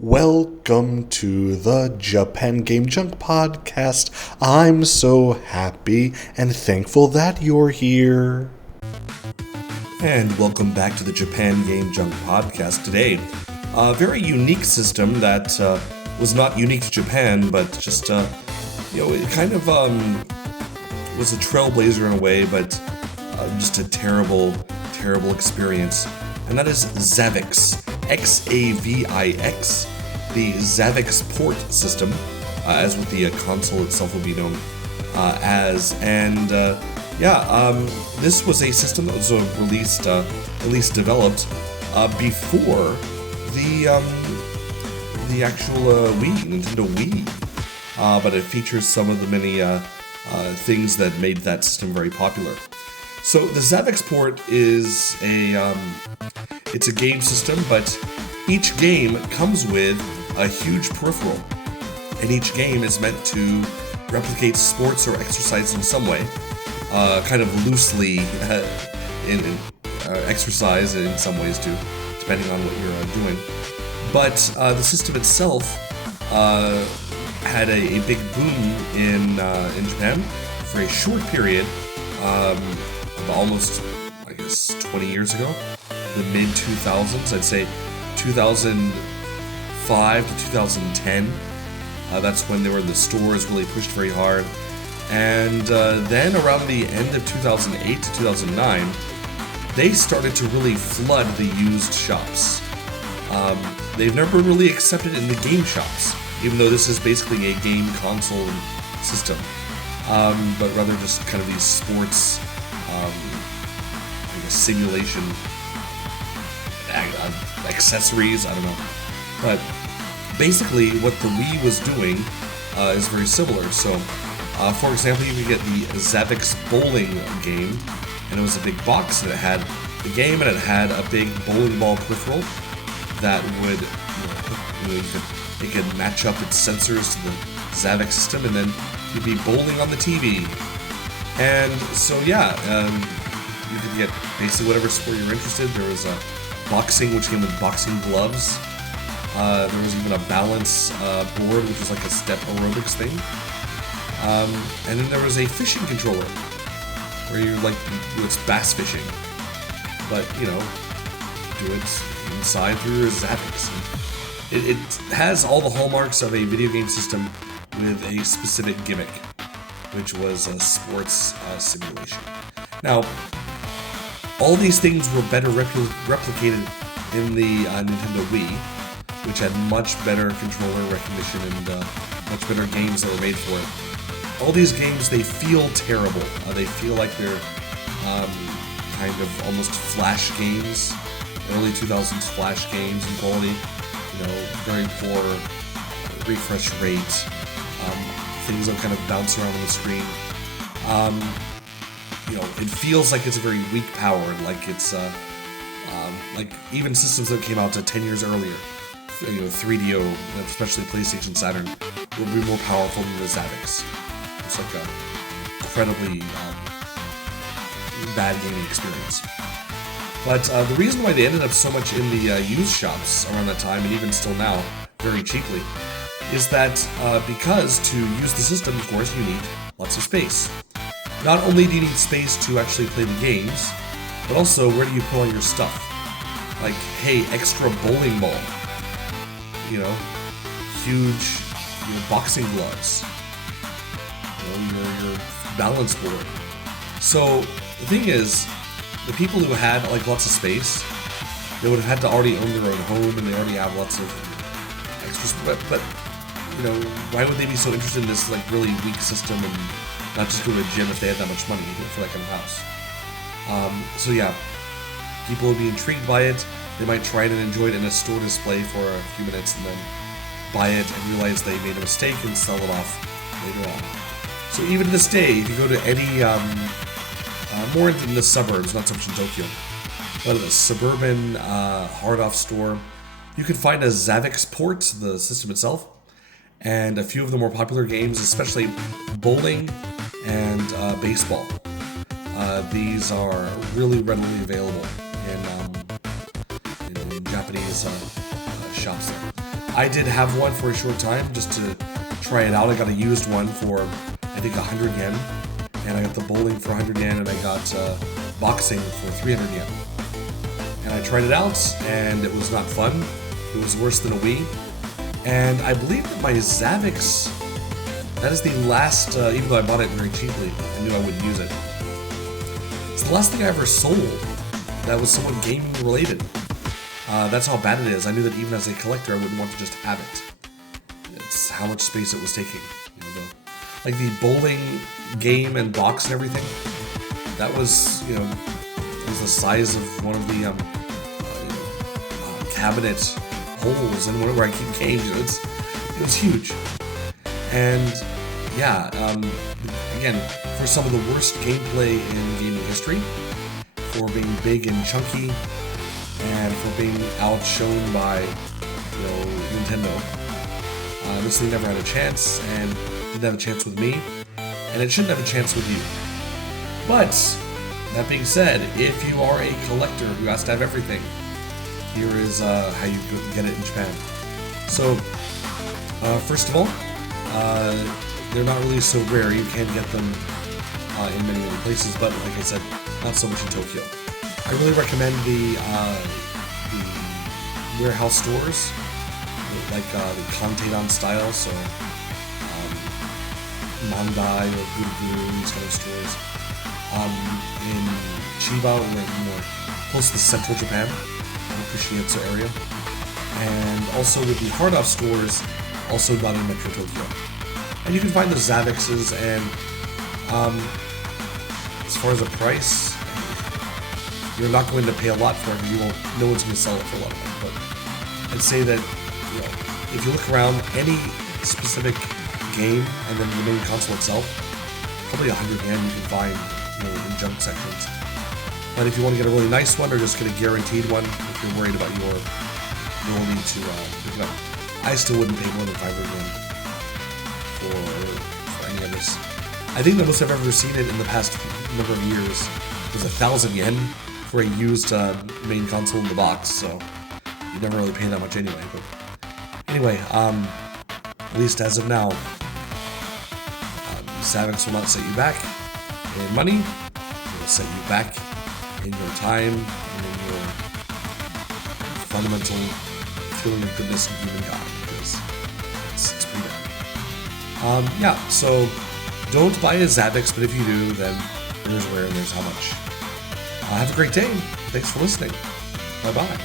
Welcome to the Japan Game Junk podcast. I'm so happy and thankful that you're here. And welcome back to the Japan Game Junk podcast. Today, a very unique system that was not unique to Japan, but just, it kind of was a trailblazer in a way, but just a terrible experience. And that is Xavix. Xavix, the Xavix port system, as with the console itself will be known as. And this was a system that was released, at least developed, before the actual Nintendo Wii. But it features some of the many things that made that system very popular. So the Xavix port is it's a game system, but each game comes with a huge peripheral, and each game is meant to replicate sports or exercise in some way, kind of loosely in exercise in some ways too, depending on what you're doing. But the system itself had a big boom in Japan for a short period, almost, I guess, 20 years ago. The mid-2000s, I'd say 2005 to 2010. That's when they were in the stores, really pushed very hard. And then around the end of 2008 to 2009, they started to really flood the used shops. They've never been really accepted in the game shops, even though this is basically a game console system, but rather just kind of these sports simulation accessories, I don't know. But basically what the Wii was doing is very similar. So, for example, you could get the Xavix bowling game, and it was a big box, and it had the game, and it had a big bowling ball peripheral that would, it could match up its sensors to the Xavix system, and then you'd be bowling on the TV. And so, you could get basically whatever sport you're interested. There was boxing, which came with boxing gloves. There was even a balance board, which was like a step aerobics thing. And then there was a fishing controller, where it's bass fishing, but do it inside through your Xavix. It has all the hallmarks of a video game system with a specific gimmick, which was a sports simulation. Now, all these things were better replicated in the Nintendo Wii, which had much better controller recognition and much better games that were made for it. All these games, they feel terrible. They feel like they're kind of almost Flash games, early 2000s Flash games in quality. Very poor refresh rate. Things that kind of bounce around on the screen. It feels like it's a very weak powered, like it's like even systems that came out 10 years earlier, 3DO, especially PlayStation Saturn, would be more powerful than the Xavix. It's like a incredibly bad gaming experience. But the reason why they ended up so much in the used shops around that time, and even still now, very cheaply, is that because to use the system, of course, you need lots of space. Not only do you need space to actually play the games, but also where do you put all your stuff? Like, hey, extra bowling ball. Huge boxing gloves. Your balance board. So the thing is, the people who had lots of space, they would have had to already own their own home, and they already have lots of extras. But why would they be so interested in this really weak system and not just go to a gym if they had that much money for that kind of house? People would be intrigued by it. They might try it and enjoy it in a store display for a few minutes, and then buy it and realize they made a mistake and sell it off later on. So even to this day, if you go to any more in the suburbs, not so much in Tokyo, but a suburban hard-off store, you can find a Xavix port, the system itself, and a few of the more popular games, especially bowling and baseball. These are really readily available in Japanese shops there. I did have one for a short time just to try it out. I got a used one for, I think, 100 yen. And I got the bowling for 100 yen, and I got boxing for 300 yen. And I tried it out, and it was not fun. It was worse than a Wii. And I believe that my Xavix, that is the last, even though I bought it very cheaply, I knew I wouldn't use it. It's the last thing I ever sold that was somewhat gaming related. That's how bad it is. I knew that even as a collector, I wouldn't want to just have it. It's how much space it was taking. Like the bowling game and box and everything, that was, it was the size of one of the cabinet holes and where I keep games. It was huge. And yeah, again, for some of the worst gameplay in gaming history, for being big and chunky, and for being outshone by, Nintendo, this thing never had a chance, and didn't have a chance with me, and it shouldn't have a chance with you. But that being said, if you are a collector who has to have everything, here is how you get it in Japan. So, first of all, they're not really so rare. You can get them in many places, but like I said, not so much in Tokyo. I really recommend the warehouse stores, like the Kanteidan style, so Mandai or Guru, these kind of stores. In Chiba, or more close to the central Japan, Kushietsu area. And also with the hard-off stores, also not in Metro Tokyo. And you can find the Xavixes, and as far as the price, you're not going to pay a lot for it. No one's going to sell it for a lot of money. But I'd say that if you look around, any specific game and then the main console itself, probably 100 yen you can find in junk sections. But if you want to get a really nice one or just get a guaranteed one, if you're worried about your ability to pick it up, I still wouldn't pay more than 500 yen for any of this. I think the most I've ever seen it in the past number of years was 1,000 yen for a used main console in the box, so you never really pay that much anyway. But anyway, at least as of now, Xavix will not set you back in money. It will set you back in your time and in your fundamental feeling of goodness and humankind, because it's pretty bad. Yeah, so don't buy a Xavix, but if you do, then there's where and there's how much. Have a great day. Thanks for listening. Bye-bye.